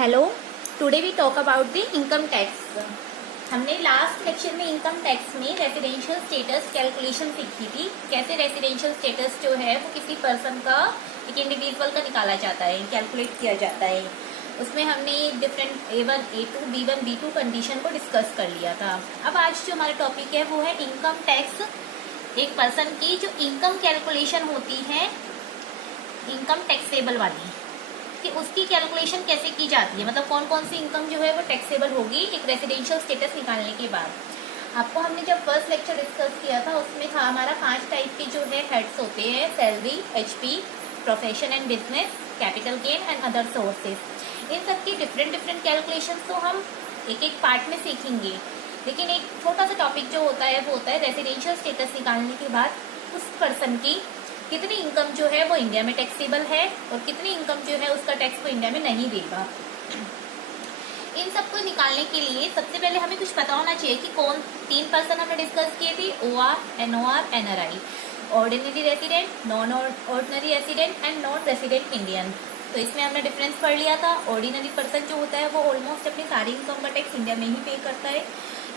Hello, today we talk about the income tax. हमने last lecture में income tax में residential status calculation सीखी थी। कैसे रेसिडेंशियल स्टेटस जो है वो किसी पर्सन का, एक इंडिविजुअल का निकाला जाता है, कैलकुलेट किया जाता है। उसमें हमने different A1, A2, B1, B2 condition को डिस्कस कर लिया था। अब आज जो हमारा टॉपिक है वो है इनकम टैक्स। एक पर्सन की जो इनकम कैलकुलेशन होती है, इनकम टैक्सेबल वाली, कि उसकी कैलकुलेशन कैसे की जाती है, मतलब कौन कौन सी इनकम जो है वो टैक्सेबल होगी एक रेसिडेंशियल स्टेटस निकालने के बाद। आपको हमने जब फर्स्ट लेक्चर डिस्कस किया था उसमें था हमारा 5 टाइप के जो है हेड्स होते हैं, salary, HP, profession and business, capital gain and other sources. इन सब की डिफरेंट डिफरेंट कैलकुलेशन तो हम एक एक पार्ट में सीखेंगे, लेकिन एक छोटा सा टॉपिक जो होता है वो होता है रेसिडेंशियल स्टेटस निकालने के बाद उस पर्सन की कितनी इनकम जो है वो इंडिया में टैक्सेबल है और कितनी इनकम जो है उसका टैक्स वो इंडिया में नहीं देगा। इन सबको निकालने के लिए सबसे पहले हमें कुछ पता होना चाहिए कि कौन 3 पर्सन हमने डिस्कस किए थे, OR, NOR, NRI, ordinary resident, non ordinary resident and non resident Indian. तो इसमें हमने डिफरेंस पढ़ लिया था। ऑर्डिनरी पर्सन जो होता है वो ऑलमोस्ट अपनी सारी इनकम का टैक्स इंडिया में ही पे करता है।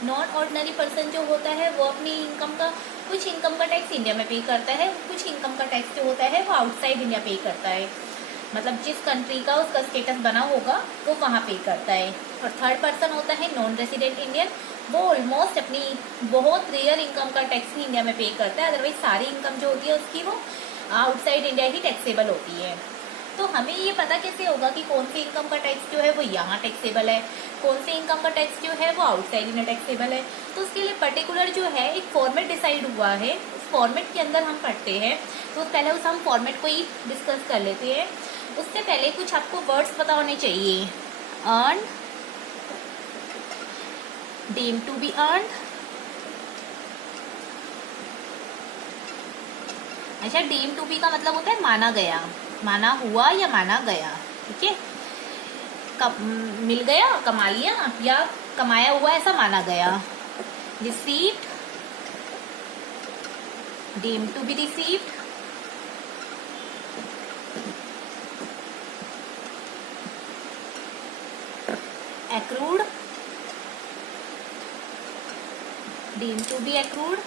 नॉन ऑर्डिनरी पर्सन जो होता है वो अपनी इनकम का कुछ इनकम का टैक्स इंडिया में पे करता है, कुछ इनकम का टैक्स जो होता है वो आउटसाइड इंडिया पे करता है, मतलब जिस कंट्री का उसका स्टेटस बना होगा वो वहाँ पे करता है। और थर्ड पर्सन होता है नॉन रेसिडेंट इंडियन, वो ऑलमोस्ट अपनी बहुत रेयर इनकम का टैक्स ही इंडिया में पे करता है, अदरवाइज सारी इनकम जो होती है उसकी वो आउटसाइड इंडिया ही टैक्सेबल होती है। तो हमें ये पता कैसे होगा कि कौन सी इनकम का टैक्स जो है वो यहाँ टैक्सेबल है, कौन सी इनकम का टैक्स जो है वो आउटसाइड इंडिया टैक्सेबल है। तो उसके लिए पर्टिकुलर जो है एक फॉर्मेट डिसाइड हुआ है, उस फॉर्मेट के अंदर हम पढ़ते हैं। तो पहले उस हम फॉर्मेट को ही डिस्कस कर लेते हैं। उससे पहले कुछ आपको वर्ड्स पता होने चाहिए। Earn, deem to be earn. अच्छा, डीम टू बी का मतलब होता है माना गया, माना हुआ या माना गया, ठीक है। मिल गया, कमा लिया या कमाया हुआ ऐसा माना गया। Received, deem to be received. Accrued, deem to be accrued.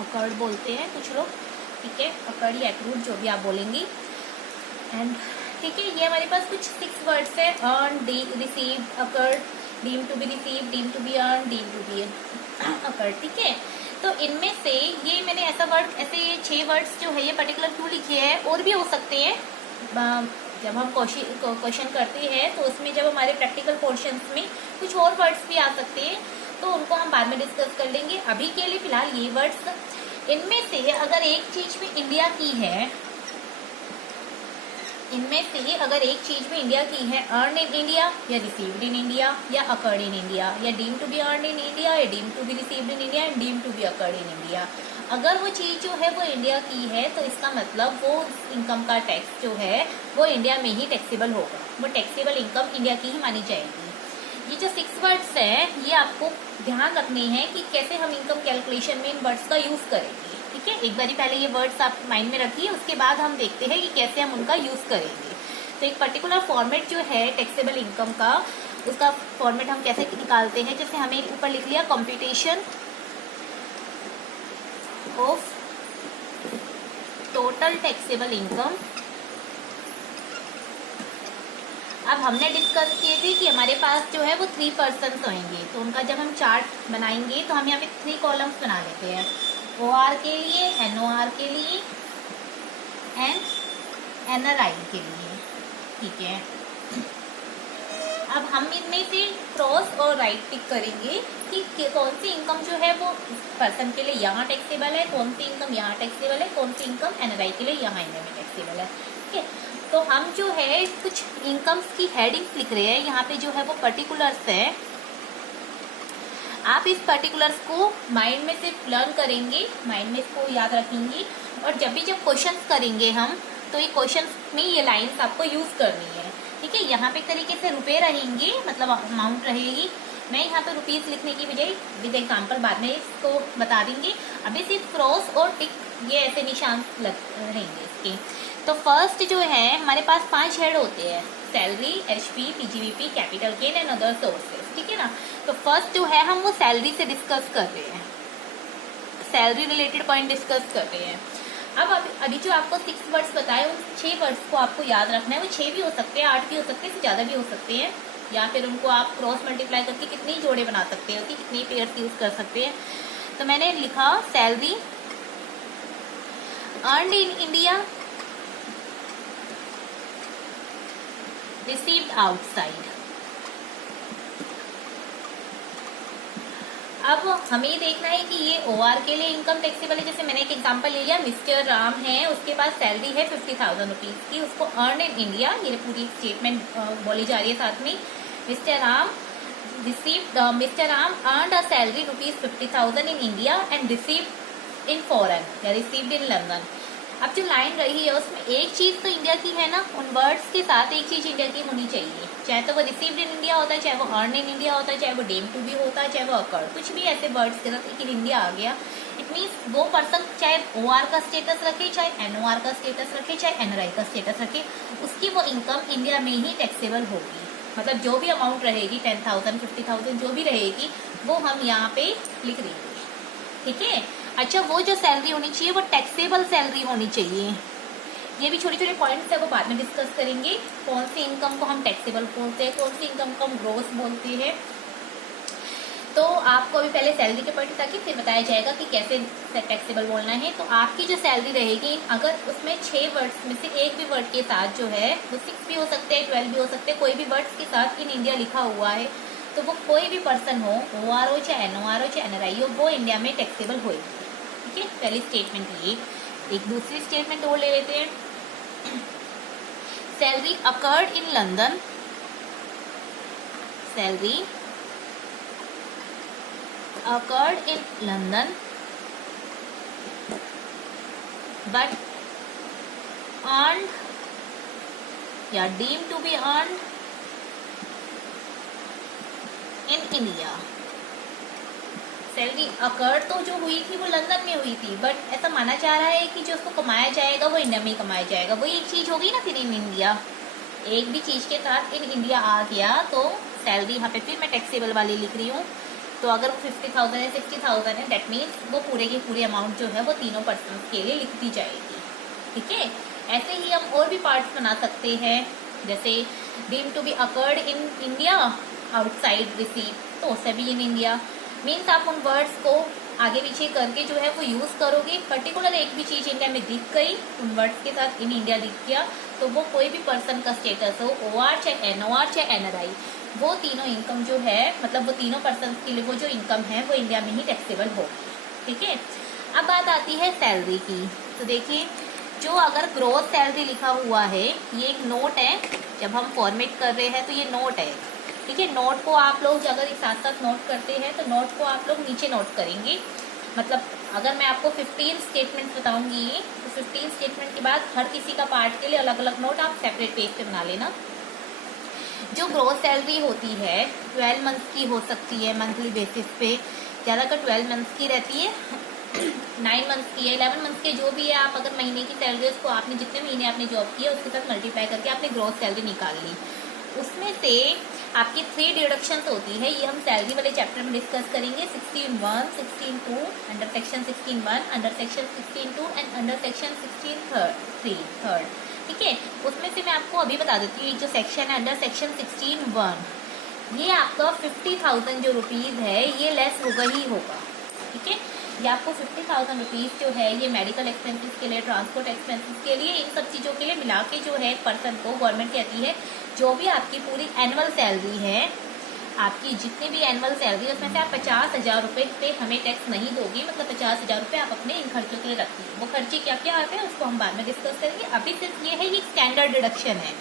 Accrued बोलते हैं कुछ लोग, ठीक है, अकर्ड या एक्रूड जो भी आप बोलेंगी। एंड ठीक है, ये हमारे पास कुछ 6 वर्ड्स है। Earn, receive, accrued, deem to be receive, deem to be earn, deem to be accrued, ठीक है। तो इनमें से ये मैंने ऐसा वर्ड, ऐसे 6 वर्ड्स जो है ये पर्टिकुलर क्यों लिखे हैं, और भी हो सकते हैं। जब हम क्वेश्चन करते हैं तो उसमें जब हमारे प्रैक्टिकल पोर्शंस में कुछ और वर्ड्स भी आ सकते हैं, तो उनको हम बाद में डिस्कस कर लेंगे। अभी के लिए फिलहाल ये वर्ड्स, इनमें से अगर एक चीज में इंडिया की है, इनमें से अगर एक चीज में इंडिया की है, अर्न इन इंडिया या रिसीव्ड इन इंडिया या अकर्ड इन इंडिया या deem to be earn in India या deem to be received in India and deem to be accrued in India, अगर वो चीज जो है वो इंडिया की है तो इसका मतलब वो इनकम का टैक्स जो है वो इंडिया में ही टैक्सेबल होगा, वो टैक्सेबल इनकम इंडिया की ही मानी जाएगी। ये जो 6 वर्ड्स हैं ये आपको ध्यान रखने हैं कि कैसे हम इनकम कैलकुलेशन में इन वर्ड्स का यूज करेंगे, ठीक है। एक बारी पहले ये वर्ड्स आप माइंड में रखिए, उसके बाद हम देखते हैं कि कैसे हम उनका यूज करेंगे। तो एक पर्टिकुलर फॉर्मेट जो है टैक्सेबल इनकम का, उसका फॉर्मेट हम कैसे निकालते हैं, जैसे हमें ऊपर लिख लिया computation of total taxable income. अब हमने डिस्कस किए थे कि हमारे पास जो है वो 3 पर्सन्स होंगे, तो उनका जब हम चार्ट बनाएंगे तो हम यहाँ पे 3 कॉलम्स बना लेते हैं, OR के लिए, NOR के लिए एंड NRI के लिए, ठीक है। अब हम इनमें से क्रॉस और राइट टिक करेंगे कि कौन सी इनकम जो है वो पर्सन के लिए यहाँ टैक्सेबल है, कौन सी इनकम यहाँ टैक्सेबल है, कौन सी इनकम NRI के लिए यहाँ इंडिया में टैक्सेबल है, ठीक है। तो हम जो है कुछ इनकम्स की हेडिंग्स लिख रहे हैं, यहाँ पे जो है वो पर्टिकुलर्स है। आप इस पर्टिकुलर्स को माइंड में सिर्फ लर्न करेंगे, माइंड में इसको याद रखेंगे, और जब क्वेश्चंस करेंगे हम, तो ये क्वेश्चंस में ये लाइंस आपको यूज करनी है, ठीक है। यहाँ पे एक तरीके से रुपए रहेंगे, मतलब अमाउंट रहेगी। मैं यहाँ पे ₹, लिखने की बजाय विद एग्जाम्पल बाद में इसको बता देंगे। अभी सिर्फ क्रॉस और टिक ये ऐसे निशान लग रहेंगे इसके। तो फर्स्ट जो है हमारे पास 5 हेड होते हैं, salary, HP, PGBP, capital gain and other sources, ठीक है ना। तो फर्स्ट जो है हम वो सैलरी से डिस्कस कर रहे हैं, सैलरी रिलेटेड पॉइंट डिस्कस कर रहे हैं। अब अभी जो आपको 6 वर्ड्स बताए उन 6 वर्ड्स को आपको याद रखना है। वो 6 भी हो सकते हैं, 8 भी हो सकते हैं, इससे ज्यादा भी हो सकते हैं, या फिर उनको आप क्रॉस मल्टीप्लाई करके कितने जोड़े बना सकते हो, कि कितने पेयर्स यूज कर सकते हैं। तो मैंने लिखा सैलरी अर्नड इन इंडिया, रिसीव्ड आउटसाइड। अब हमें देखना है कि ये ओआर के लिए इनकम टैक्सेबल है। जैसे मैंने एक एग्जांपल ले लिया, मिस्टर राम है, उसके पास सैलरी है 50,000 रुपीज की, उसको अर्न इन इंडिया, ये पूरी स्टेटमेंट बोली जा रही है साथ में। Mister Ram earned a salary ₹50,000 in India and received in foreign या रिसीव्ड इन लंदन। अब जो लाइन रही है उसमें एक चीज तो इंडिया की है ना, उन वर्ड्स के साथ एक चीज इंडिया की होनी चाहिए, चाहे तो वो रिसीव्ड इन इंडिया होता है, चाहे वो अर्न इन इंडिया होता है, चाहे वो डीम टू बी होता है, चाहे वो अकर, कुछ भी ऐसे वर्ड्स के साथ एक इंडिया आ गया। इट मीन्स वो पर्सन चाहे ओआर का स्टेटस रखे, चाहे एनओआर का स्टेटस रखे, चाहे एनआरआई का स्टेटस रखे, उसकी वो इनकम इंडिया में ही टैक्सेबल होगी। मतलब जो भी अमाउंट रहेगी 10,000, 50,000 जो भी रहेगी वो हम यहाँ पे लिख देंगे, ठीक है। अच्छा, वो जो सैलरी होनी चाहिए वो टैक्सेबल सैलरी होनी चाहिए। ये भी छोटे छोटे पॉइंट्स है, वो बाद में डिस्कस करेंगे। कौन सी इनकम को हम टैक्सेबल बोलते हैं, कौन सी इनकम को हम ग्रोस बोलते हैं। तो आपको अभी पहले सैलरी के पॉइंट ताकि फिर बताया जाएगा कि कैसे टैक्सेबल बोलना है। तो आपकी जो सैलरी रहेगी, अगर उसमें 6 वर्ड्स में से एक भी वर्ड के साथ जो है वो 6 भी हो सकते हैं, 12 भी हो सकते हैं, कोई भी वर्ड्स के साथ इन इंडिया लिखा हुआ है, तो वो कोई भी पर्सन हो, ओआर हो चाहे एनओआर हो चाहे एनआरआई हो, वो इंडिया में टैक्सेबल होगी, ठीक है। पहली स्टेटमेंट ये। एक दूसरी स्टेटमेंट और ले लेते हैं, salary accrued in London, salary occurred in London but earned या deemed to be earned in India। Salary occurred तो जो हुई थी वो लंदन में हुई थी, बट ऐसा माना जा रहा है कि जो उसको कमाया जाएगा वो इंडिया में ही कमाया जाएगा। वही एक चीज होगी ना फिर इन इंडिया, एक भी चीज के साथ इन इंडिया आ गया तो सैलरी यहाँ पे फिर मैं टैक्सेबल वाली लिख रही हूँ। तो अगर वो 50,000 है, 60,000 है, दैट मीन्स वो पूरे की पूरी अमाउंट जो है वो तीनों पर्सन के लिए लिख दी जाएगी, ठीक है। ऐसे ही हम और भी पार्ट्स बना सकते हैं, जैसे deem to be accrued in India, outside receive, तो सभी इन इंडिया। मीन्स आप उन वर्ड्स को आगे पीछे करके जो है वो यूज करोगे। पर्टिकुलर एक भी चीज इंडिया में दिख गई, उन वर्ड्स के साथ इन इंडिया दिख गया, तो वो कोई भी पर्सन का स्टेटस हो, ओआर चाहे एनओआर चाहे एनआरआई, वो तीनों इनकम जो है, मतलब वो तीनों पर्सन के लिए वो जो इनकम है वो इंडिया में ही टैक्सेबल होगी, ठीक है। अब बात आती है सैलरी की। तो देखिए, जो अगर ग्रोथ सैलरी लिखा हुआ है, ये एक नोट है, जब हम फॉर्मेट कर रहे हैं तो ये नोट है, ठीक है। नोट को आप लोग अगर एक साथ साथ नोट करते हैं तो नोट को आप लोग नीचे नोट करेंगे। मतलब अगर मैं आपको 15 स्टेटमेंट बताऊंगी तो 15 स्टेटमेंट के बाद हर किसी का पार्ट के लिए अलग अलग नोट आप सेपरेट पेज पे बना लेना। जो ग्रोथ सैलरी होती है 12 मंथ्स की हो सकती है मंथली बेसिस पे, ज़्यादातर 12 मंथ्स की रहती है, 9 मंथ्स की है, 11 मंथ्स के जो भी है। आप अगर महीने की सैलरी उसको आपने जितने महीने आपने जॉब किया उसके साथ मल्टीप्लाई करके आपने ग्रोथ सैलरी निकाल ली, उसमें से आपकी 3 डिडक्शंस होती है। ये हम सैलरी वाले चैप्टर में डिस्कस करेंगे, 16(1), 16(2), under section 16(1), under section 16(2) and under section 16(3), ठीक है। उसमें से मैं आपको अभी बता देती हूँ, एक जो सेक्शन है अंडर सेक्शन 16(1), ये आपका 50,000 जो रुपीज है ये लेस होगा ही होगा, ठीक है। ये आपको 50,000 रुपीज जो है ये मेडिकल एक्सपेंसेस के लिए, ट्रांसपोर्ट एक्सपेंसेस के लिए, इन सब चीज़ों के लिए मिला के जो है पर्सन को गवर्नमेंट कहती है जो भी आपकी पूरी एनुअल सैलरी है, आपकी जितनी भी एनुअल सैलरी है उसमें से आप 50,000 रुपये पे हमें टैक्स नहीं दोगी। मतलब 50,000 रुपये आप अपने इन खर्चों के लिए रखती है। वो खर्चे क्या क्या आते हैं उसको हम बाद में डिस्कस करेंगे। अभी सिर्फ ये है, ये स्टैंडर्ड डिडक्शन है।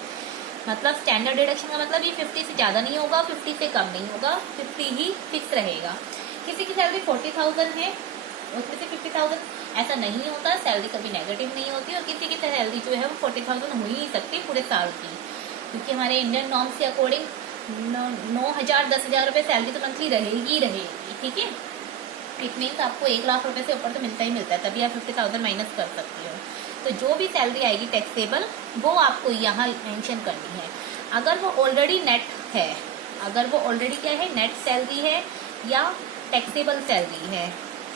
मतलब स्टैंडर्ड डिडक्शन का मतलब ये 50 से ज़्यादा नहीं होगा, 50 से कम नहीं होगा, 50 ही फिक्स रहेगा। किसी की सैलरी 40,000 है उसमें से 50,000 ऐसा नहीं होता, सैलरी कभी नेगेटिव नहीं होती। और किसी की सैलरी जो है वो 40,000 हो ही नहीं सकती पूरे साल की, क्योंकि हमारे इंडियन नॉर्म्स के अकॉर्डिंग 9,000 10,000 रुपये सैलरी तो मंथली रहेगी, ठीक है। इट मीन्स आपको 1 लाख रुपए से ऊपर तो मिलता ही मिलता है, तभी आप 50,000 माइनस कर सकते हो। तो जो भी सैलरी आएगी टैक्सेबल वो आपको यहाँ मेंशन करनी है। अगर वो ऑलरेडी नेट है, अगर वो ऑलरेडी क्या है, नेट सैलरी है या टैक्सेबल सैलरी है,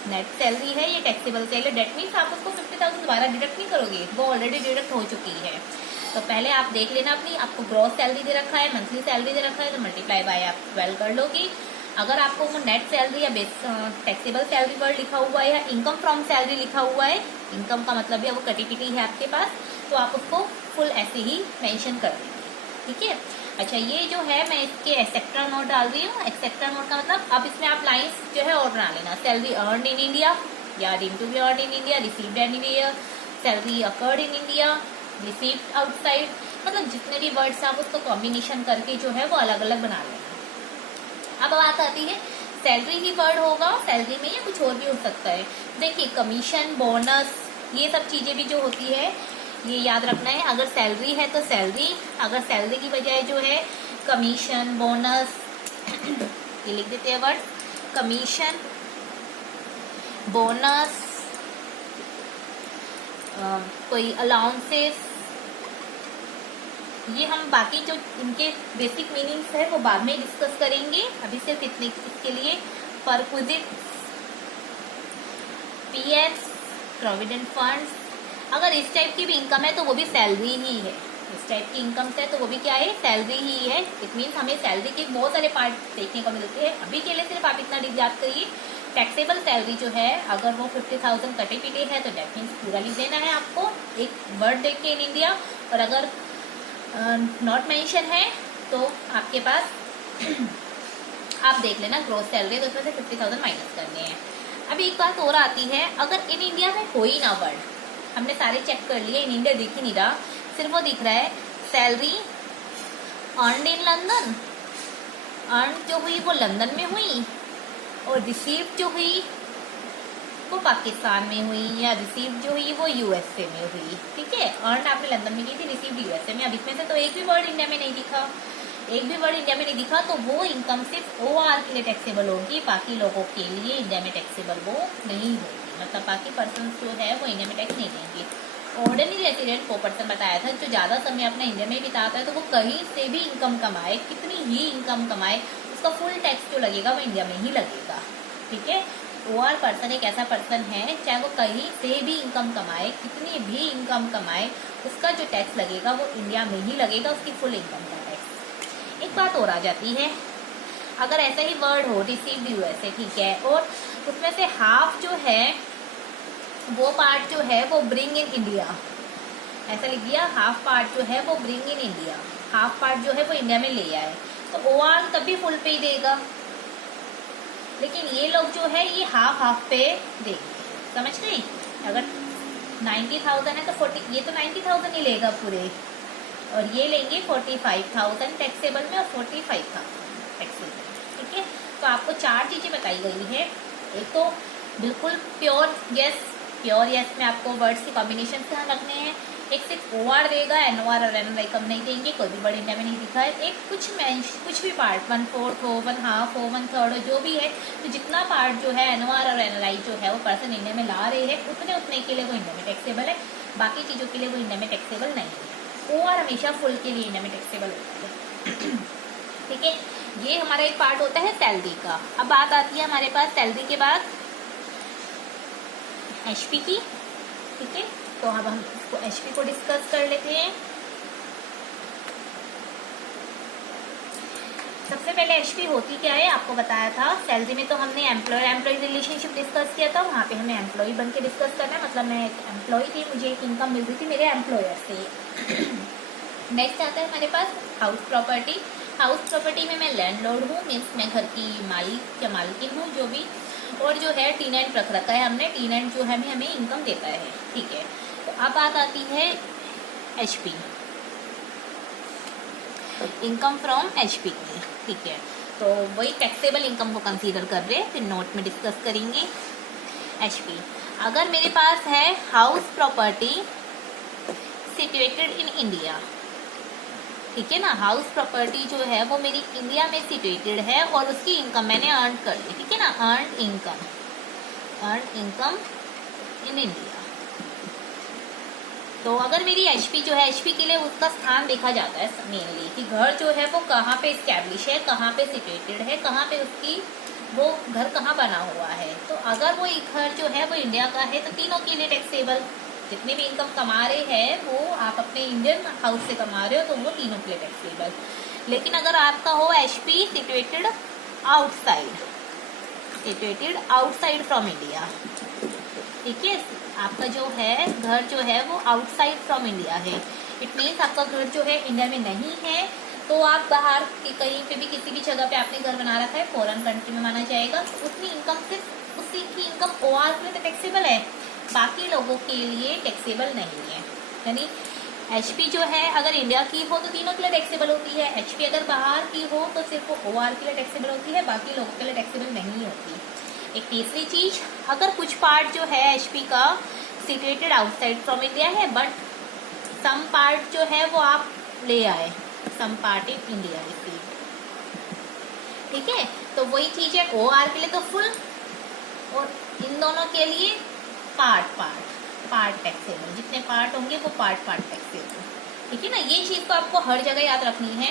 नेट सैलरी है या टैक्सेबल सैलरी, डेट मीन्स आप उसको 50,000 दोबारा डिडक्ट नहीं करोगे, वो ऑलरेडी डिडक्ट हो चुकी है। तो पहले आप देख लेना अपनी, आपको ग्रॉस सैलरी दे रखा है, मंथली सैलरी दे रखा है, तो मल्टीप्लाई बाय आप 12 कर लोगी। अगर आपको वो नेट सैलरी या टैक्सेबल सैलरी वर्ड लिखा हुआ है या इनकम फ्रॉम सैलरी लिखा हुआ है, इनकम का मतलब है वो कटी पिटी है आपके पास, तो आप उसको फुल ऐसे ही मेंशन कर देंगे, ठीक है। अच्छा, ये जो है मैं इसके एक्सेप्टर नोट डाल रही हूँ। एक्सेप्टर नोट का मतलब अब इसमें आप लाइंस जो है और बना लेना, सैलरी अर्न इन इंडिया या deem to be earn in India, received anywhere, salary accrued in India, received outside, मतलब जितने भी वर्ड्स आप उसको कॉम्बिनेशन करके जो है वो अलग अलग बना लेना। अब बात आती है सैलरी ही वर्ड होगा सैलरी में या कुछ और भी हो सकता है। देखिए कमीशन, बोनस, ये सब चीजें भी जो होती है ये याद रखना है। अगर सैलरी है तो सैलरी, अगर सैलरी की बजाय जो है कमीशन, बोनस, ये लिख देते हैं वर्ड, कमीशन, बोनस, कोई अलाउंसेस, ये हम बाकी जो इनके बेसिक मीनिंग्स है वो बाद में डिस्कस करेंगे। अभी सिर्फ इतने इसके लिए परक्विजिट, पीएफ, प्रोविडेंट फंड्स, अगर इस टाइप की भी इनकम है तो वो भी सैलरी ही है। इस टाइप की इनकम है तो वो भी क्या है, सैलरी ही है। इट मीन्स हमें सैलरी के बहुत सारे पार्ट देखने को मिलते हैं। अभी के लिए सिर्फ आप इतना याद करिए, टैक्सेबल सैलरी जो है अगर वो 50,000 कटे पिटे है तो डेट मीन्स पूरा लिख देना है आपको एक वर्ड देख के इन इंडिया। और अगर नॉट मेंशन है तो आपके पास आप देख लेना ग्रोस सैलरी, तो उसमें से 50,000 माइनस करने हैं। अभी एक बात और आती है, अगर इन इंडिया में हो ही ना वर्ड, हमने सारे चेक कर लिए, इन इंडिया दिख ही नहीं रहा, सिर्फ वो दिख रहा है salary earned in London, earn जो हुई वो लंदन में हुई और रिसीव जो हुई वो पाकिस्तान में हुई या रिसीव जो हुई वो यूएसए में हुई, ठीक है। अर्न आपने लंदन में की थी, रिसीव यूएसए में। अब इसमें से तो एक भी वर्ड इंडिया में नहीं दिखा, एक भी वर्ड इंडिया में नहीं दिखा, तो वो इनकम सिर्फ ओआर के लिए टैक्सेबल होगी, बाकी लोगों के लिए इंडिया में टैक्सेबल वो नहीं होगी। मतलब बाकी पर्सन जो है वो इंडिया में टैक्स नहीं देंगे। ऑर्डिनरी रेसिडेंट 4% बताया था, जो ज्यादा समय अपना इंडिया में बिताता है तो वो कहीं से भी इनकम कमाए, कितनी ही इनकम कमाए, उसका फुल टैक्स जो लगेगा वो इंडिया में ही लगेगा, ठीक है। ओआर पर्सन एक ऐसा पर्सन है, चाहे वो कहीं से भी इनकम कमाए, कितनी भी इनकम कमाए, उसका जो टैक्स लगेगा वो इंडिया में ही लगेगा, उसकी फुल इनकम का टैक्स। एक बात और आ जाती है, अगर ऐसा ही वर्ड हो रिसीव्ड यूएसए, ठीक है, और उसमें से हाफ जो है वो पार्ट जो है वो ब्रिंग इन इंडिया, ऐसा लिख दिया, हाफ पार्ट जो है वो bring in India, half part जो है वो इंडिया में ले आए, तो ओआर तभी फुल पे देगा। लेकिन ये लोग जो है ये हाफ हाफ पे देंगे, समझ गई। अगर 90,000 है तो 40, ये तो 90,000 ही लेगा पूरे, और ये लेंगे 45,000 टैक्सेबल में और 45,000 टैक्सेबल, ठीक है। तो आपको 4 चीजें बताई गई है। एक तो बिल्कुल प्योर यस, प्योर यस में आपको वर्ड्स के कॉम्बिनेशन ध्यान रखने हैं। एक सिर्फ ओआर देगा, एनओआर और एनएलआई कम नहीं देंगे, कोई भी वर्ड इंडिया में नहीं दिखा है। एक कुछ भी पार्ट 1/4 हो, 1/2 हो, 1/3 हो, जो भी है, तो जितना पार्ट जो है एनओआर और एनएलआई जो है वो पर्सन इंडिया में ला रहे हैं, उतने के लिए वो इंडिया में टैक्सेबल है, बाकी चीजों के लिए वो इंडिया में टैक्सेबल नहीं है। ओआर हमेशा फुल के लिए इंडिया में टैक्सेबल होता है, ठीक है। ये हमारा एक पार्ट होता है सैलरी का। अब बात आती है हमारे पास सैलरी के बाद एचपी की, ठीक है। तो अब हम इसको एचपी को डिस्कस कर लेते हैं। सबसे पहले एचपी होती क्या है आपको बताया था। सैलरी में तो हमने एम्प्लॉयर एम्प्लॉय रिलेशनशिप डिस्कस किया था, वहाँ पे हमें एम्प्लॉय बन के डिस्कस करना है। मतलब मैं एक एम्प्लॉय थी, मुझे एक इनकम मिल रही थी मेरे एम्प्लॉयर से। नेक्स्ट आता है हमारे पास हाउस प्रॉपर्टी। हाउस प्रॉपर्टी में मैं लैंडलॉर्ड हूँ, मीन्स मैं घर की मालिक या मालकिन हूँ जो भी, और जो है टीनेंट रख रखा है हमने, टीनेंट जो है हमें इनकम देता है, ठीक है। तो अब बात आती है एचपी, इनकम फ्रॉम एचपी की, ठीक है। तो वही टैक्सेबल इनकम को कंसीडर कर रहे हैं, फिर नोट में डिस्कस करेंगे। एचपी अगर मेरे पास है house property situated in India, ठीक है ना, हाउस प्रॉपर्टी जो है वो मेरी इंडिया में सिचुएटेड है और उसकी इनकम मैंने अर्न कर ली, ठीक है ना, earn income. Earn income in India. तो अगर मेरी एचपी जो है, एचपी के लिए उसका स्थान देखा जाता है मेनली कि घर जो है वो कहाँ पे स्टैब्लिश है, कहाँ पे सिचुएटेड है, कहाँ पे उसकी वो घर कहाँ बना हुआ है। तो अगर वो एक घर जो है वो इंडिया का है तो तीनों के लिए टैक्सेबल, जितने भी इनकम कमा रहे हैं वो आप अपने इंडियन हाउस से कमा रहे हो तो वो तीनों के लिए टैक्सेबल। लेकिन अगर आपका हो HP situated outside from India, ठीक है, आपका जो है घर जो है वो आउटसाइड फ्रॉम इंडिया है, इट मीन्स आपका घर जो है इंडिया में नहीं है, तो आप बाहर कहीं पे भी किसी भी जगह पे आपने घर बना रखा है, फॉरेन कंट्री में माना जाएगा, तो उतनी इनकम सिर्फ उसी की इनकम ओआर के लिए तो टैक्सेबल है, बाकी लोगों के लिए टैक्सेबल नहीं है। यानी एचपी जो है अगर इंडिया की हो तो तीनों के लिए टैक्सेबल होती है, एचपी अगर बाहर की हो तो सिर्फ ओआर के लिए टैक्सेबल होती है, बाकी लोगों के लिए टैक्सेबल नहीं होती। एक तीसरी चीज, अगर कुछ पार्ट जो है एचपी का सिचुएटेड आउटसाइड फ्रॉम इंडिया है बट सम पार्ट जो है वो आप ले आए, some part in India receive, ठीक है, तो वही चीज है ओआर के लिए तो फुल और इन दोनों के लिए पार्ट टैक्सेबल, जितने पार्ट होंगे वो पार्ट टैक्सेबल, ठीक है ना। ये चीज तो आपको हर जगह याद रखनी है।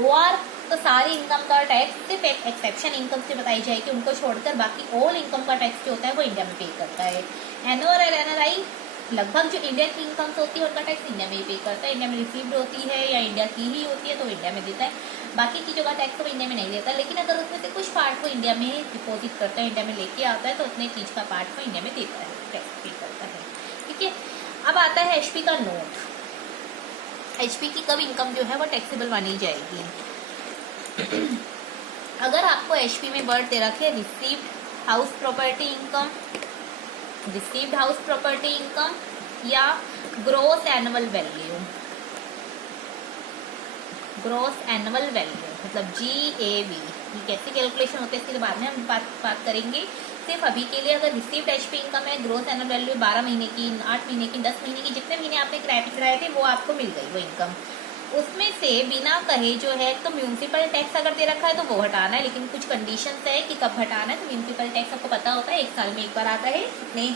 ओआर तो सारी इनकम का टैक्स सिर्फ एक एक्सेप्शन इनकम से बताई जाएगी, उनको छोड़कर बाकी ऑल इनकम का टैक्स जो होता है वो इंडिया में पे करता है। एनओआर और एनआरआई लगभग जो इंडिया की इनकम्स होती है उनका टैक्स इंडिया में ही पे करता है, इंडिया में रिसीव्ड होती है या इंडिया की ही होती है तो इंडिया में देता है, बाकी चीज़ों का टैक्स वो इंडिया में नहीं देता। लेकिन अगर उसमें से कुछ पार्ट को इंडिया में डिपोजिट करता है, इंडिया में लेके आता है तो उतने चीज़ का पार्ट को इंडिया में देता है, टैक्स पे करता है, ठीक है। अब आता है एचपी का नोट, एचपी की कब इनकम जो है वो टैक्सेबल मानी जाएगी। अगर आपको एचपी में वर्ड दे रखे रिसीव्ड हाउस प्रॉपर्टी इनकम या ग्रोस एनुअल वैल्यू, मतलब GAV, ये कैसे कैलकुलेशन होते हैं इसके बाद में हम बात करेंगे। सिर्फ अभी के लिए अगर रिसीव्ड एचपी इनकम है, ग्रोस एनुअल वैल्यू 12 महीने की, 8 महीने की, 10 महीने की, जितने महीने आपने किराए पे चढ़ाए थे वो आपको मिल गई वो इनकम, उसमें से बिना कहे जो है तो म्यूनसिपल टैक्स अगर दे रखा है तो वो हटाना है, लेकिन कुछ कंडीशंस है कि कब हटाना है। तो म्यूनसिपल टैक्स आपको पता होता है 1 साल में एक बार आता है अपने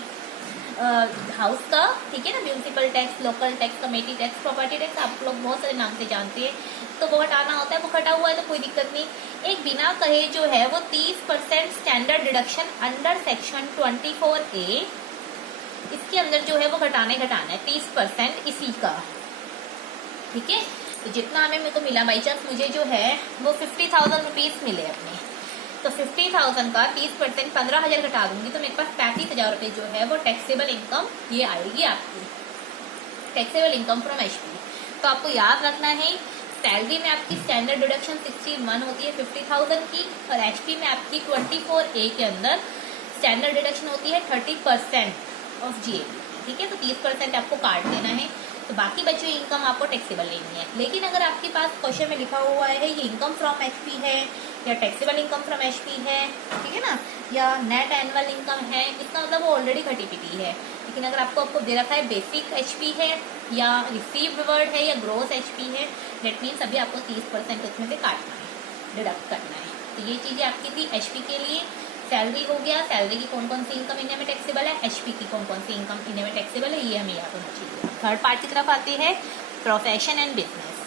हाउस का, ठीक है ना। Municipal tax, local tax, committee tax, property tax, आप लोग बहुत सारे नाम से जानते हैं, तो वो हटाना होता है। वो हटा हुआ है तो कोई दिक्कत नहीं। एक बिना कहे जो है वो 30% standard deduction under section 24A, इसके अंदर जो है वो घटाना है 30% इसी का, ठीक है। तो जितना हमें मेरे को मिला, बाई चांस मुझे जो है वो 50,000 रुपीज मिले अपने, तो 50,000 का 30% 15,000 घटा दूंगी तो मेरे पास 35,000 रुपये जो है वो टैक्सेबल इनकम ये आएगी आपकी, टैक्सेबल इनकम फ्रॉम एचपी। तो आपको याद रखना है सैलरी में आपकी स्टैंडर्ड डिडक्शन 61 होती है 50,000 की, और एचपी में आपकी 24A के अंदर स्टैंडर्ड डिडक्शन होती है 30% ऑफ GAV, ठीक है। तो 30% आपको काट देना है, तो बाकी बची हुई इनकम आपको टैक्सेबल लेनी है। लेकिन अगर आपके पास क्वेश्चन में लिखा हुआ है ये इनकम फ्रॉम एचपी है या टैक्सेबल इनकम फ्रॉम एचपी है, ठीक है ना, या नेट एनुअल इनकम है, इसका मतलब वो ऑलरेडी घटी पिटी है। लेकिन अगर आपको दे रखा है बेसिक एचपी है या रिसीव्ड वर्ड है या ग्रोस एचपी है, डेट मीन्स अभी आपको 30% उसमें से काटना है, डिडक्ट करना है। तो ये चीज़ें आपकी थी एचपी के लिए। सैलरी हो गया, सैलरी की कौन कौन सी इनकम इंडिया में टैक्सेबल है, एचपी की कौन कौन सी इनकम इंडिया में टैक्सेबल है, ये हमें याद होना चाहिए। थर्ड पार्ट की तरफ आते हैं, प्रोफेशन एंड बिजनेस।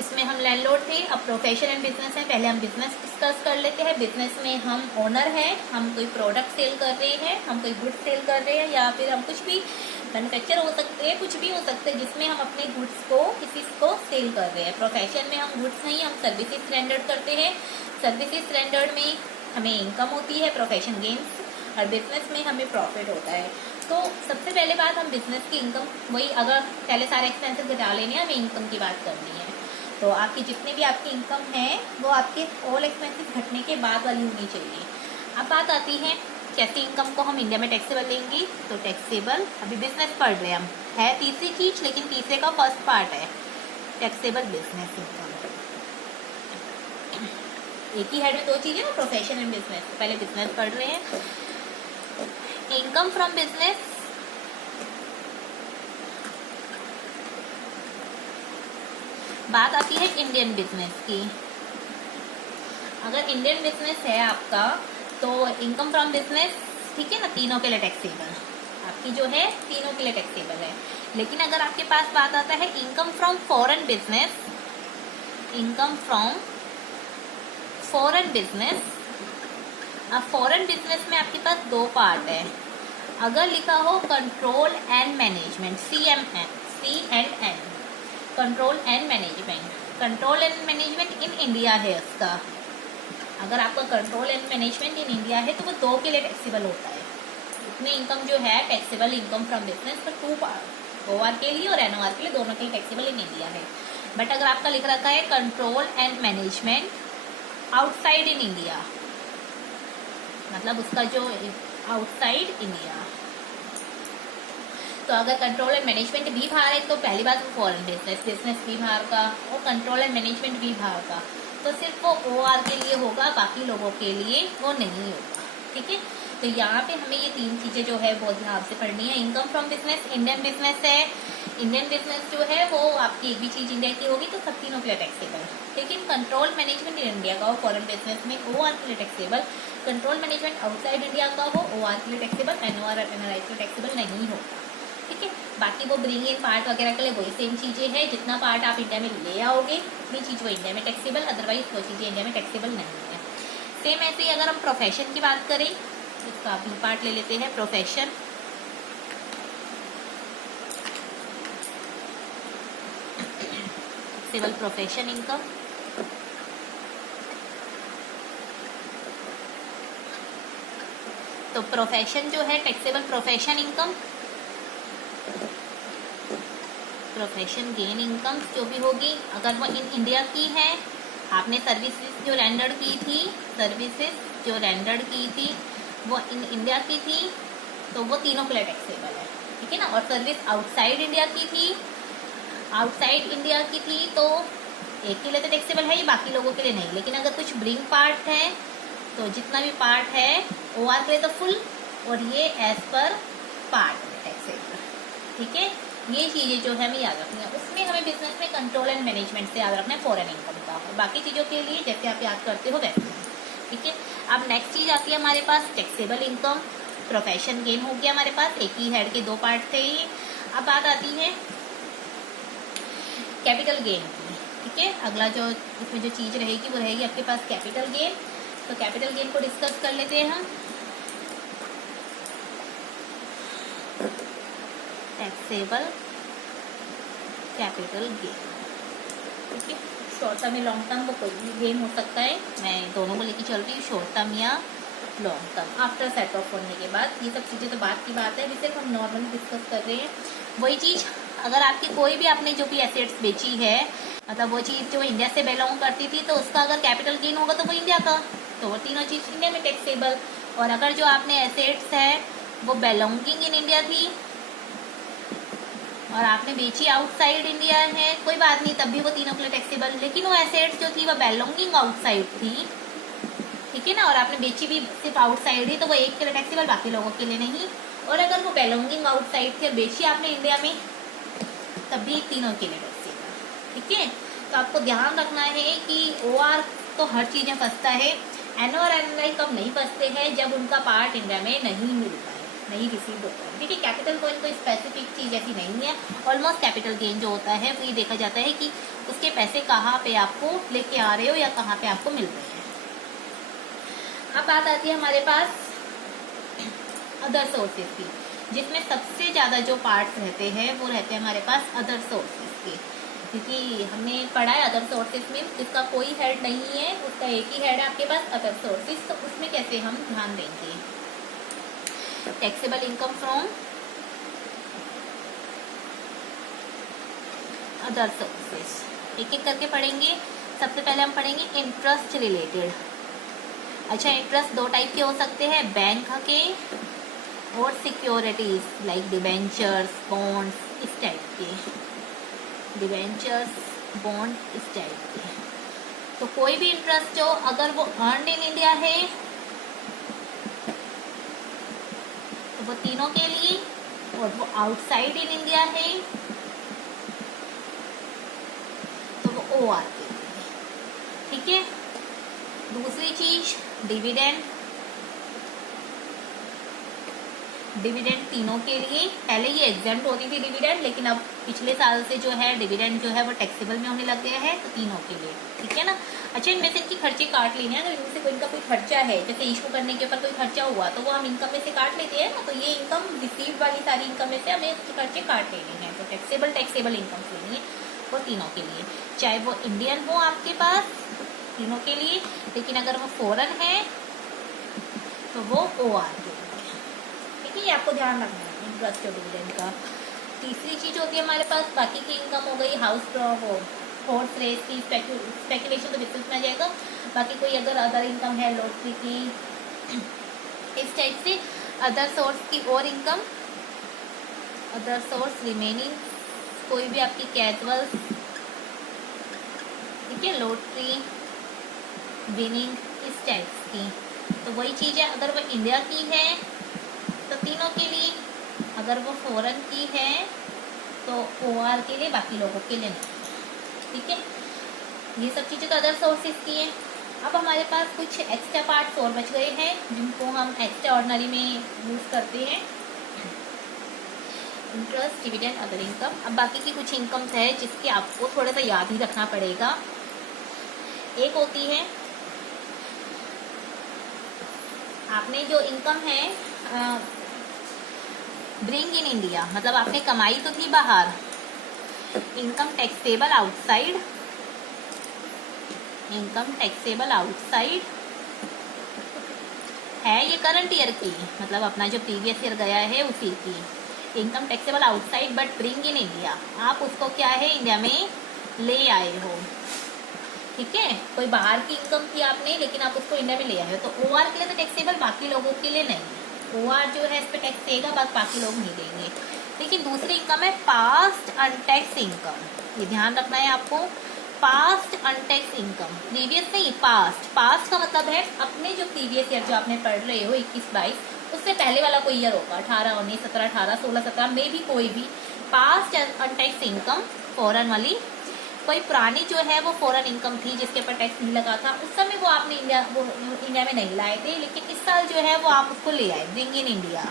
इसमें हम लैंडलॉर्ड थे, अब प्रोफेशन एंड बिजनेस है। पहले हम बिजनेस डिस्कस कर लेते हैं। बिजनेस में हम ओनर हैं, हम कोई प्रोडक्ट सेल कर रहे हैं, हम कोई गुड्स सेल कर रहे हैं, या फिर हम कुछ भी मैन्युफैक्चर हो सकते हैं, कुछ भी हो सकते हैं जिसमें हम अपने गुड्स को किसी को सेल कर रहे हैं। प्रोफेशन में हम गुड्स नहीं, हम सर्विसेज रेंडर करते हैं। सर्विसेज रेंडर्ड में हमें इनकम होती है, प्रोफेशन गेन्स, और बिजनेस में हमें प्रॉफिट होता है। तो सबसे पहले बात हम बिजनेस की इनकम, वही अगर पहले सारे एक्सपेंसेस घटा लेने हैं, हमें इनकम की बात करनी है। तो आपकी जितनी भी आपकी इनकम है वो आपके ऑल एक्सपेंसेस घटने के बाद वाली होनी चाहिए। अब बात आती है कैसे इनकम को हम इंडिया में टैक्सेबल लेंगे। तो टैक्सेबल, अभी बिजनेस पढ़ रहे हैं हम, है तीसरी चीज, लेकिन तीसरे का फर्स्ट पार्ट है टैक्सेबल बिजनेस इनकम। एक ही हेड में दो चीजें ना, प्रोफेशन एंड बिजनेस। पहले बिजनेस पढ़ रहे हैं। इनकम फ्रॉम बिजनेस, बात आती है इंडियन बिजनेस की। अगर इंडियन बिजनेस है आपका तो इनकम फ्रॉम बिजनेस, ठीक है ना, तीनों के लिए टैक्सेबल, आपकी जो है तीनों के लिए टैक्सेबल है। लेकिन अगर आपके पास बात आता है income from foreign business, income from foreign business, अब फॉरेन बिजनेस में आपके पास दो पार्ट है। अगर लिखा हो control and management, CMN, control and management, control and management in India है उसका। अगर आपका control and management in India है तो वो दो के लिए टैक्सेबल होता है। इतने इनकम जो है टैक्सेबल इनकम फ्रॉम बिजनेस पर टू पार्ट, OR के लिए और NOR के लिए, दोनों के लिए टैक्सेबल इन इंडिया है। बट अगर आपका लिख रखा है control and management outside in India, मतलब उसका जो आउटसाइड इंडिया, तो अगर कंट्रोल एंड मैनेजमेंट भी बाहर है तो पहली बात वो फॉरेन बिजनेस भी बाहर का, और कंट्रोल एंड मैनेजमेंट भी बाहर का, तो सिर्फ वो OR के लिए होगा, बाकी लोगों के लिए वो नहीं होगा। ठीक है, तो यहाँ पे हमें ये तीन चीजें जो है बहुत ध्यान से पढ़नी है। Income from business Indian business है, इंडियन बिजनेस जो है वो आपकी एक भी चीज इंडिया की होगी तो सब तीनों के लिए टैक्सेबल। लेकिन कंट्रोल मैनेजमेंट इन इंडिया का हो फॉरेन बिजनेस में OR के लिए taxable, control management outside India का हो OR के लिए टैक्सेबल, NOR और NRI के लिए टैक्सेबल नहीं होगा। ठीक है, बाकी वो ब्रिंग इन पार्ट वगैरह के लिए वही सेम चीजें हैं, जितना पार्ट आप इंडिया में ले आओगे उतनी चीज वो इंडिया में टैक्सेबल, अदरवाइज वो चीजें इंडिया में टैक्सेबल नहीं है। सेम ऐसे ही अगर हम प्रोफेशन की बात करें, इसका भी पार्ट ले लेते हैं, प्रोफेशन। टैक्सेबल प्रोफेशन इनकम, तो प्रोफेशन जो है taxable profession income, profession gain income जो भी होगी, अगर वो इन इंडिया की है, आपने सर्विसेज जो रेंडर्ड की थी, सर्विसेज जो रेंडर्ड की थी वो इन इंडिया की थी तो वो तीनों के लिए टैक्सेबल है। ठीक है ना, और सर्विस आउटसाइड इंडिया की थी, आउटसाइड इंडिया की थी तो एक के लिए तो टैक्सेबल है, ये बाकी लोगों के लिए नहीं। लेकिन अगर कुछ ब्रिंग पार्ट है तो जितना भी पार्ट है OR के लिए तो फुल, और ये एज पर पार्ट टैक्सेबल। ठीक है, ये चीजें जो है हमें याद रखनी है। उसमें हमें बिजनेस में कंट्रोल एंड मैनेजमेंट से याद रखना है फॉरेन इनकम का, और बाकी चीजों के लिए जैसे आप याद करते हो वैसे। ठीक है, अब नेक्स्ट चीज आती है हमारे पास टैक्सेबल इनकम, प्रोफेशन गेन हो गया हमारे पास, एक ही हेड के दो पार्ट थे ये। अब बात आती है कैपिटल गेन की। ठीक है, अगला जो इसमें जो चीज रहेगी वो रहेगी आपके पास कैपिटल गेन। तो कैपिटल गेन को डिस्कस कर लेते हैं हम। टैक्सेबल कैपिटल गेन, ठीक है, शॉर्ट टर्म या लॉन्ग टर्म वो कोई भी गेन हो सकता है, मैं दोनों को लेके चल रही हूँ, शॉर्ट टर्म या long term. After set of होने के बाद ये सब चीज़ें तो बात की बात है, जिसे हम नॉर्मली डिस्कस कर रहे हैं। वही चीज़ अगर आपकी कोई भी आपने जो भी एसेट्स बेची है, मतलब वो चीज़ जो इंडिया से बिलोंग करती थी तो उसका अगर कैपिटल गेन होगा तो वो इंडिया का, तो वो तीनों चीज़ इंडिया में टैक्सेबल। और अगर जो आपने एसेट्स है वो बिलोंगिंग इन इंडिया थी और आपने बेची आउटसाइड इंडिया है, कोई बात नहीं, तब भी वो तीनों के लिए टैक्सेबल। लेकिन वो एसेट्स जो थी वो बिलोंगिंग आउटसाइड थी, ठीक है ना, और आपने बेची भी सिर्फ आउटसाइड ही, तो वो एक के लिए टैक्सेबल, बाकी लोगों के लिए नहीं। और अगर वो बिलोंगिंग आउटसाइड थे, बेची आपने इंडिया में, तब भी तीनों के लिए टैक्सेबल। ठीक है, तो आपको ध्यान रखना है कि OR तो हर चीज़ में फंसता है, NOR और NRI कब नहीं फंसते हैं, जब उनका पार्ट इंडिया में नहीं मिलता है, नहीं रिसीव होता है। ठीक है, कैपिटल कोई कोई स्पेसिफिक चीज़ ऐसी नहीं है, ऑलमोस्ट कैपिटल गेन जो होता है वो ये देखा जाता है कि उसके पैसे कहाँ पे आपको लेके आ रहे हो या कहाँ पे आपको मिल रहे हैं। अब बात आती है हमारे पास अदर सोर्सेज की, जिसमें सबसे ज़्यादा जो पार्ट्स रहते हैं वो रहते हैं हमारे पास अदर सोर्सेज के, क्योंकि हमने पढ़ा है अदर सोर्सेज में जिसका कोई हेड नहीं है, उसका एक ही हेड है आपके पास अदर सोर्सेज। तो उसमें कैसे हम ध्यान देंगे, taxable income from other sources, एक एक करके पढ़ेंगे। सबसे पहले हम पढ़ेंगे इंटरेस्ट रिलेटेड। अच्छा, इंटरेस्ट दो टाइप के हो सकते हैं, बैंक के और सिक्योरिटीज लाइक डिबेंचर्स, बॉन्ड्स, इस टाइप के, डिबेंचर्स, बॉन्ड, इस टाइप के। तो कोई भी इंटरेस्ट जो अगर वो अर्न इन इंडिया है तो वो तीनों के लिए, और वो आउटसाइड इन इंडिया है तो वो OR के लिए। ठीक है, दूसरी चीज डिविडेंड, डिविडेंड तीनों के लिए, पहले ये एग्जेम्प्ट होती थी डिविडेंड, लेकिन अब पिछले साल से जो है डिविडेंड जो है वो टैक्सेबल में होने लग गया है, तो तीनों के लिए, ठीक है ना। अच्छा, इनमें से इनकी खर्चे काट लेने हैं, अगर इनसे कोई इनका कोई खर्चा है, जैसे इशू करने के ऊपर कोई खर्चा हुआ तो वो हम इनकम में से काट लेते हैं ना, तो ये इनकम रिसीव वाली सारी इनकम में से हमें उसके खर्चे काट लेने हैं, तो टैक्सेबल इनकम लेनी है वो तीनों के लिए, चाहे वो इंडियन हो आपके पास, तीनों के लिए, लेकिन अगर वो फॉरेन है तो वो OR के लिए, ठीक है, ये आपको ध्यान रखना है इंटरेस्ट और डिविडेंड का। तीसरी चीज होती है हमारे पास बाकी की इनकम हो गई, हाउस हॉर्स रेस की, स्पेकुलेशन तो बिजनेस में आ जाएगा, बाकी कोई अगर अदर इनकम है लॉटरी की, इस टाइप से अदर सोर्स की और इनकम, अदर सोर्स रिमेनिंग, कोई भी आपकी कैजुअल, ठीक है, लॉटरी विनिंग, इस टाइप की, तो वही चीज है। अगर वो इंडिया की है तो तीनों के लिए, अगर वो फॉरेन की है तो OR के लिए, बाकी लोगों के लिए नहीं, ठीक है। ये सब चीजें तो अदर सोर्सेज की हैं। अब हमारे पास कुछ एक्स्ट्रा पार्ट्स और बच गए हैं जिनको हम एक्स्ट्रा ऑर्डिनरी में यूज करते हैं, इंटरेस्ट, डिविडेंड, अदर इनकम। अब बाकी की कुछ इनकम्स है जिसके आपको थोड़ा सा याद ही रखना पड़ेगा। एक होती है आपने जो इनकम है ब्रिंग इन इंडिया, मतलब आपने कमाई तो की बाहर, income taxable outside, income taxable outside है ये करंट ईयर की, मतलब अपना जो प्रीवियस ईयर गया है उसी की, income taxable outside but bring in India, आप उसको क्या है इंडिया में ले आए हो, ठीक है। कोई बाहर की इनकम थी आपने लेकिन आप उसको इंडिया में ले आए हो, तो OR के लिए तो टैक्सेबल, बाकी लोगों के लिए नहीं। OR जो है इस पे टैक्स देगा, बस बाकी लोग नहीं देंगे। लेकिन दूसरी इनकम है पास्ट अनटैक्स इनकम, ये ध्यान रखना है आपको, पास्ट अनटैक्स इनकम, प्रीवियस नहीं, पास्ट। पास्ट का मतलब है अपने जो प्रीवियस ईयर जो आपने पढ़ रहे हो 21-22, उससे पहले वाला कोई ईयर होगा, 18, 19, 17, 18, 16, 17 में भी कोई भी पास्ट अनटैक्स इनकम, फॉरेन वाली, कोई पुरानी जो है वो फॉरेन इनकम थी जिसके ऊपर टैक्स नहीं लगा था, उस समय वो आपने इंडिया में नहीं लाए थे, लेकिन इस साल जो है वो आप उसको ले आए, ब्रिंग इन इंडिया,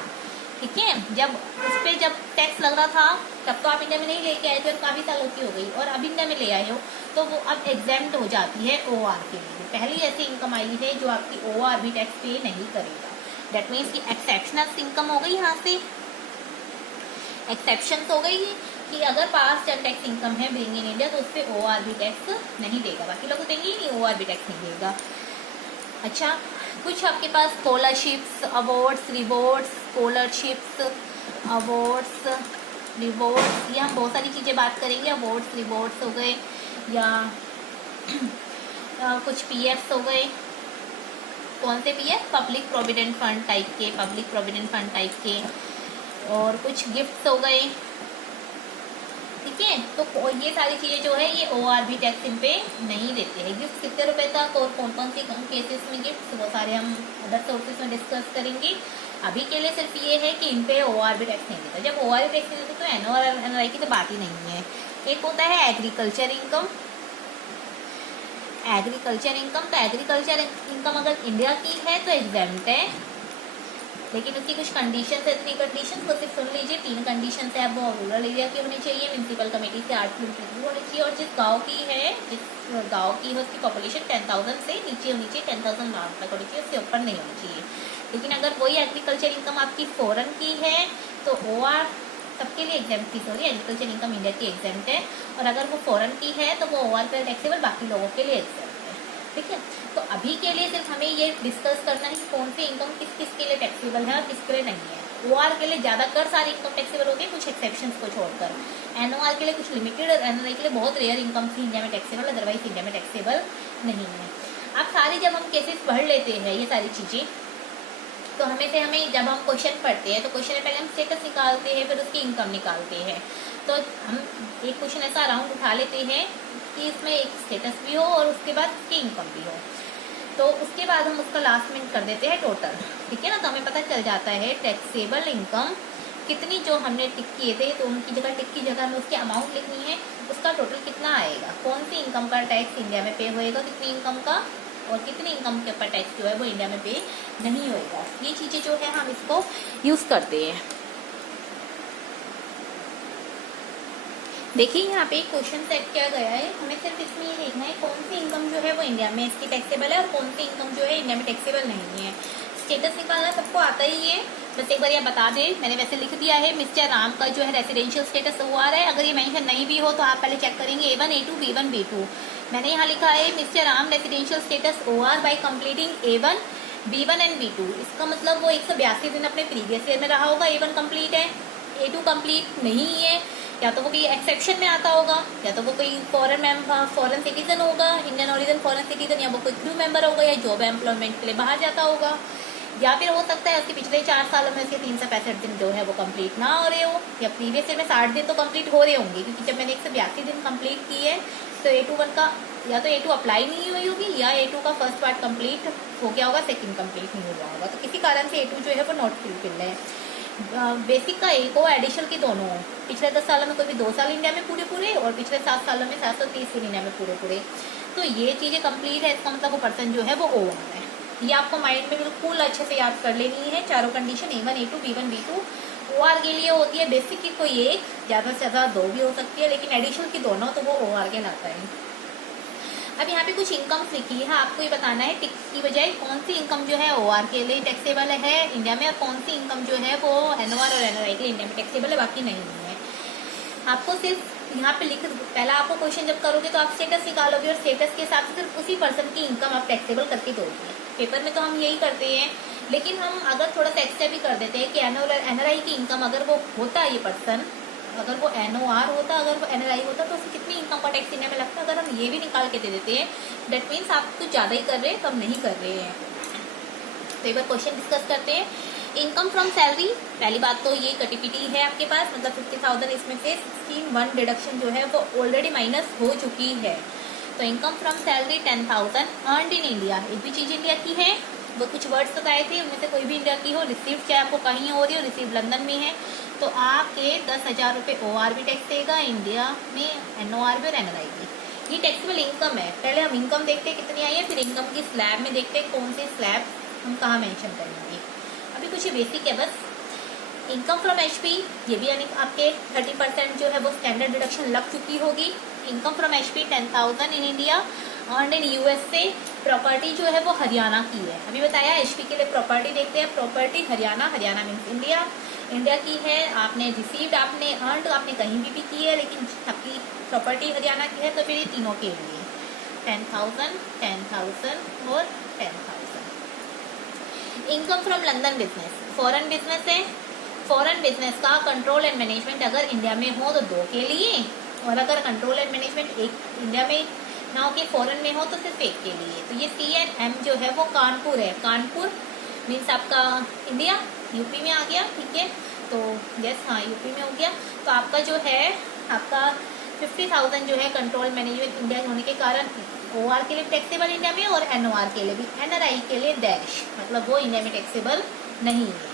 ठीक है। जब उस पर जब टैक्स लग रहा था तब तो आप इंडिया में नहीं लेके आए थे और काफी सालों की हो गई, और अब इंडिया में ले आए हो तो वो अब एग्जेम्प्ट हो जाती है OR के लिए। पहली ऐसी इनकम आई है जो आपकी OR भी टैक्स पे नहीं करेगा, दैट मीन्स की एक्सेप्शनल इनकम हो गई, यहाँ से एक्सेप्शन हो गई कि अगर पास्ट टैक्स इनकम है ब्रिंग इन इंडिया तो उस पर OR भी टैक्स नहीं देगा, बाकी लोग देंगे ही नहीं, OR भी टैक्स नहीं देगा। अच्छा, कुछ आपके पास scholarships, awards, rewards, scholarships, awards, rewards, ये हम बहुत सारी चीज़ें बात करेंगे। अवार्ड्स, रिवॉर्ड्स हो गए, या कुछ PFs हो गए, कौन से PF, public provident fund type के, पब्लिक प्रोविडेंट फंड टाइप के, और कुछ गिफ्ट्स हो गए, ठीक है। तो ये सारी चीजें जो है ये OR भी टैक्स इन पे नहीं देते हैं। गिफ्ट कितने रुपए तक और कौन कौन सी केसेस में गिफ्ट, वो सारे हम अदर सोर्सेस में डिस्कस करेंगे। अभी के लिए सिर्फ ये है कि इन पे OR भी टैक्स नहीं देता। जब OR भी टैक्स नहीं देते तो NOR की तो बात ही नहीं है। एक होता है एग्रीकल्चर इनकम, एग्रीकल्चर इनकम, तो एग्रीकल्चर इनकम अगर इंडिया की है तो एग्जेम्प्ट है, लेकिन उसकी कुछ कंडीशन है, इतनी कंडीशन को सिर्फ सुन लीजिए, 3 कंडीशन है। वो रूरल एरिया की होनी चाहिए, म्यूनसिपल कमेटी से 8 किलोमीटर होनी चाहिए, और जिस गांव की है उसकी पॉपुलेशन 10,000 से नीचे होनी चाहिए, 10,000 मार्क तक होनी चाहिए, उससे ऊपर नहीं होनी चाहिए। लेकिन अगर वही एग्रीकल्चर इनकम आपकी फॉरेन की है तो OR सबके लिए एग्जाम्प्ट थी, सॉरी, एग्रीकल्चर इनकम इंडिया की एग्जाम्प्ट है, और अगर वो फॉरेन की है तो वो OR पर टैक्सेबल, बाकी लोगों के लिए एग्जाम्प्ट है, ठीक है। तो अभी के लिए सिर्फ हमें ये डिस्कस करना है कौन सी इनकम किस किस के लिए टैक्सेबल है और किसके लिए नहीं है। OR के लिए ज्यादातर सारी इनकम टैक्सेबल होती है, कुछ एक्सेप्शंस को छोड़कर। NOR के लिए कुछ लिमिटेड, और NRI के लिए बहुत रेयर इनकम थी इंडिया में टैक्सेबल, अदरवाइज इंडिया में टैक्सेबल नहीं है। अब सारी जब हम केसेस पढ़ लेते हैं ये सारी चीजें, तो हमें जब हम क्वेश्चन पढ़ते हैं तो क्वेश्चन में पहले हम स्टेटस निकालते हैं, फिर उसकी इनकम निकालते हैं। तो हम एक क्वेश्चन ऐसा अराउंड उठा लेते हैं कि इसमें एक स्टेटस भी हो और उसके बाद उसकी इनकम भी हो, तो उसके बाद हम उसका लास्ट में कर देते हैं टोटल, ठीक है ना। तो हमें पता चल जाता है टैक्सेबल इनकम कितनी जो हमने टिक किए थे, तो उनकी जगह टिक की जगह हमें उसकी अमाउंट लिखनी है, उसका टोटल कितना आएगा, कौन सी इनकम का टैक्स इंडिया में पे होएगा, कितनी इनकम का, और कितने इनकम के ऊपर टैक्स जो है वो इंडिया में पे नहीं होगा। ये चीज़ें जो है हम इसको यूज़ करते हैं। देखिए यहाँ पे एक क्वेश्चन सेट किया गया है, हमें सिर्फ इसमें ये देखना है कौन सी इनकम जो है वो इंडिया में इसकी टैक्सेबल है और कौन सी इनकम जो है इंडिया में टैक्सेबल नहीं है। स्टेटस निकालना सबको आता ही है, बस एक बार यह बता दें, मैंने वैसे लिख दिया है मिस्टर राम का जो है रेसिडेंशियल स्टेटस वो आ रहा है। अगर ये मेंशन नहीं भी हो तो आप पहले चेक करेंगे A1 A2 B1 B2। मैंने यहाँ लिखा है mister Ram residential status OR by completing A1 B1 and B2। इसका मतलब वो 182 दिन अपने प्रीवियस ईयर में रहा होगा। A1 कंप्लीट है, A2 कंप्लीट नहीं है, या तो वो कोई एक्सेप्शन में आता होगा, या तो वो कोई फॉरेन सिटीजन होगा, इंडियन ओरिजिन फॉरेन सिटीजन, या वो कोई क्रू मेंबर होगा, या जॉब एम्प्लॉयमेंट के लिए बाहर जाता होगा, या फिर हो सकता है उसके पिछले 4 सालों में उसके 365 दिन जो है वो कंप्लीट ना हो रहे हो, या प्रीवियस ईयर में 60 दिन तो कंप्लीट हो रहे होंगे, क्योंकि जब मैंने 182 दिन कंप्लीट की है तो A21 का या तो A2 अप्लाई नहीं हुई होगी, या A2 का फर्स्ट पार्ट कंप्लीट हो गया होगा, सेकंड कंप्लीट नहीं हुआ होगा, तो किसी कारण से A2 जो है वो नॉट फुलफिल है। बेसिक का एक हो, एडिशनल की दोनों हो। पिछले 10 सालों में कोई भी 2 साल इंडिया में पूरे और पिछले 7 सालों में 730 दिन इंडिया में पूरे, तो ये चीज़ें कंप्लीट है, इसका मतलब वो पर्सन जो है वो OR है। ये आपको माइंड में बिल्कुल अच्छे से याद कर लेनी है। चारों condition A1 A2 B1 B2 OR के लिए होती है। बेसिक की कोई एक, ज़्यादा से ज़्यादा 2 भी हो सकती है, लेकिन एडिशनल की दोनों तो वो OR के लाता है। अब यहाँ पे कुछ इनकम्स लिखी है, आपको ये बताना है टिक की बजाय कौन सी इनकम जो है OR के लिए टैक्सेबल है इंडिया में, और कौन सी इनकम जो है वो NOR और NRI के लिए इंडिया में टैक्सेबल है, बाकी नहीं है। आपको सिर्फ यहाँ पे लिख, पहला आपको क्वेश्चन जब करोगे तो आप स्टेटस निकालोगे और स्टेटस के हिसाब से सिर्फ उसी पर्सन की इनकम आप टैक्सेबल करके दोगे। पेपर में तो हम यही करते हैं, लेकिन हम अगर थोड़ा सा एक्स्ट्रा भी कर देते हैं कि NRI की इनकम अगर वो होता ये पर्सन, अगर वो NOR होता, अगर वो NRI होता तो उसकी कितनी इनकम का टैक्स इंडिया में लगता है, अगर हम ये भी निकाल के दे देते हैं, दैट मीन्स आप कुछ ज़्यादा ही कर रहे हैं, कम नहीं कर रहे हैं। तो एक बार क्वेश्चन डिस्कस करते हैं। इनकम फ्रॉम सैलरी, पहली बात तो ये कटिपिटी है आपके पास, मतलब 50,000, इसमें से 16,1 डिडक्शन जो है वो ऑलरेडी माइनस हो चुकी है। तो income from salary 10,000 earned in India, एक भी चीज़ इंडिया की है, वो कुछ वर्ड्स बताए थे उनमें से कोई भी इंडिया की हो, रिसीव चाहे आपको कहीं हो रही हो, रिसीव लंदन में है तो आपके 10,000 रुपये OR भी टैक्स देगा इंडिया में, NOR भी और NRI भी। ये टैक्सेबल इनकम है। पहले हम इनकम देखते हैं कितनी आई है, फिर इनकम की स्लैब में देखते हैं कौन सी स्लैब हम कहाँ मेंशन करेंगे। अभी कुछ बेसिक है बस। इनकम फ्रॉम HP, ये भी यानी आपके 30% जो है वो स्टैंडर्ड डिडक्शन लग चुकी होगी। Income from HP 10,000 in India, earned in USA। Property जो है वो हरियाणा की है, अभी बताया HP के लिए प्रॉपर्टी देखते हैं। Property Haryana, Haryana means India, India की है। आपने रिसीव्ड, आपने अर्नड, आपने कहीं भी की है, लेकिन आपकी प्रॉपर्टी हरियाणा की है, तो फिर ये तीनों के लिए 10,000, 10,000 और 10,000। Income from London business, foreign business है। फॉरेन बिजनेस का कंट्रोल एंड मैनेजमेंट अगर इंडिया में हो तो 2 के लिए, और अगर कंट्रोल एंड मैनेजमेंट एक इंडिया में ना हो कि फॉरेन में हो तो सिर्फ 1 के लिए। तो ये C&M जो है वो कानपुर है। कानपुर मीन्स आपका इंडिया, यूपी में आ गया, ठीक है। तो यस, हाँ यूपी में हो गया। तो आपका जो है आपका 50,000 जो है कंट्रोल मैनेजमेंट इंडिया होने के कारण OR के लिए टैक्सेबल इंडिया में, और NOR के लिए भी, NRI के लिए डैश, मतलब वो इंडिया में टैक्सेबल नहीं है।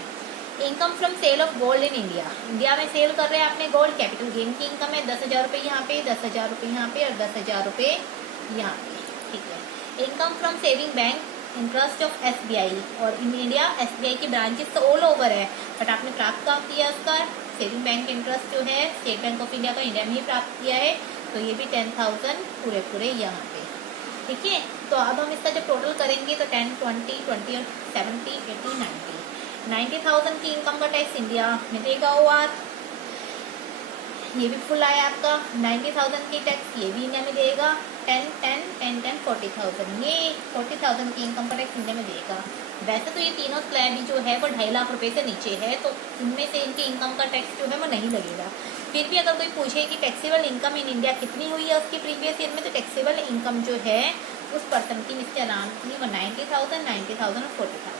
Income from sale of gold in India, India में सेल कर रहे हैं आपने गोल्ड, कैपिटल गेन की इनकम है 10,000 रुपये यहाँ पे, 10,000 रुपये यहाँ पे और 10,000 रुपये यहाँ पे, ठीक है। Income from saving bank, interest of SBI, और इन इंडिया SBI की ब्रांचेस तो ऑल ओवर है, बट आपने प्राप्त कहाँ किया उसका सेविंग बैंक इंटरेस्ट जो है स्टेट बैंक ऑफ इंडिया का इंडिया में ही प्राप्त किया है, तो ये भी 10,000 पूरे यहाँ पे, ठीक है। तो अब हम इसका जब टोटल करेंगे तो 10, 20, 20 और 70, 80, 90,000 की इनकम का टैक्स इंडिया में देगा OR, ये भी फुल आया आपका। 90,000 की टैक्स ये भी इंडिया में देगा। 10, 10, 10, 10, 40,000, ये 40,000 की इनकम का टैक्स इंडिया में देगा। वैसे तो ये तीनों स्लैब भी जो है वो 2.5 लाख रुपए से नीचे है, तो इनमें से इनकी इनकम का टैक्स जो है वो नहीं लगेगा। फिर भी अगर कोई पूछे कि टैक्सेबल इनकम इन इंडिया कितनी हुई है उसकी प्रीवियस ईयर में, तो टैक्सेबल इनकम जो है उस पर्सन की मिस्टर राम की वो 90,000, 90,000 और 40,000।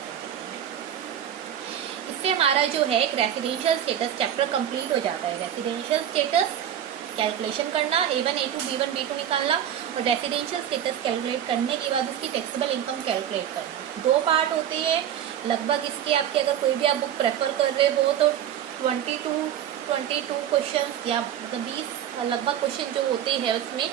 इससे हमारा जो है एक रेसिडेंशियल स्टेटस चैप्टर कंप्लीट हो जाता है। रेसिडेंशियल स्टेटस कैलकुलेशन करना, A1 A2 B1 B2 निकालना, और रेसिडेंशियल स्टेटस कैलकुलेट करने के बाद उसकी टैक्सेबल इनकम कैलकुलेट करना। 2 पार्ट होते हैं लगभग इसके। आपके अगर कोई भी आप बुक प्रेफर कर रहे हो तो 22 क्वेश्चन या मतलब 20 लगभग क्वेश्चन जो होते हैं उसमें,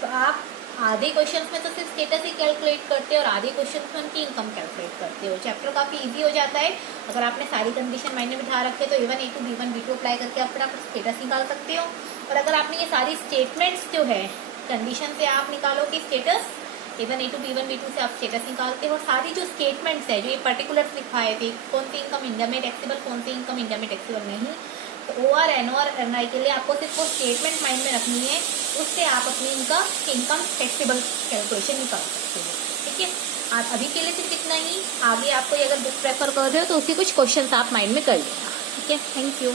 तो आप आधे क्वेश्चंस में तो सिर्फ स्टेटस ही कैलकुलेट करते हो और आधे क्वेश्चंस में उनकी इनकम कैलकुलेट करते हो। चैप्टर काफ़ी इजी हो जाता है अगर आपने सारी कंडीशन माइंड में बिठा रखे तो A1 A2 B1 B2 apply करके आप स्टेटस निकाल सकते हो। और अगर आपने ये सारी स्टेटमेंट्स जो है कंडीशन से आप निकालो कि status A1 A2 B1 B2 से आप स्टेटस निकालते हो। और सारी जो स्टेटमेंट्स है जो ये पर्टिकुलर्स लिखाए थे, कौन सी इनकम इंडिया में टैक्सेबल, कौन सी इनकम इंडिया में टैक्सेबल नहीं, तो OR NOR NI के लिए आपको सिर्फ वो स्टेटमेंट माइंड में रखनी है, उससे आप अपनी इनकम टैक्सेबल कैलकुलेशन निकाल सकते हो। ठीक है, आप अभी के लिए सिर्फ इतना ही, आगे आपको अगर बुक प्रेफर कर रहे हो तो उसके कुछ क्वेश्चन आप माइंड में कर लेना। ठीक है, थैंक यू।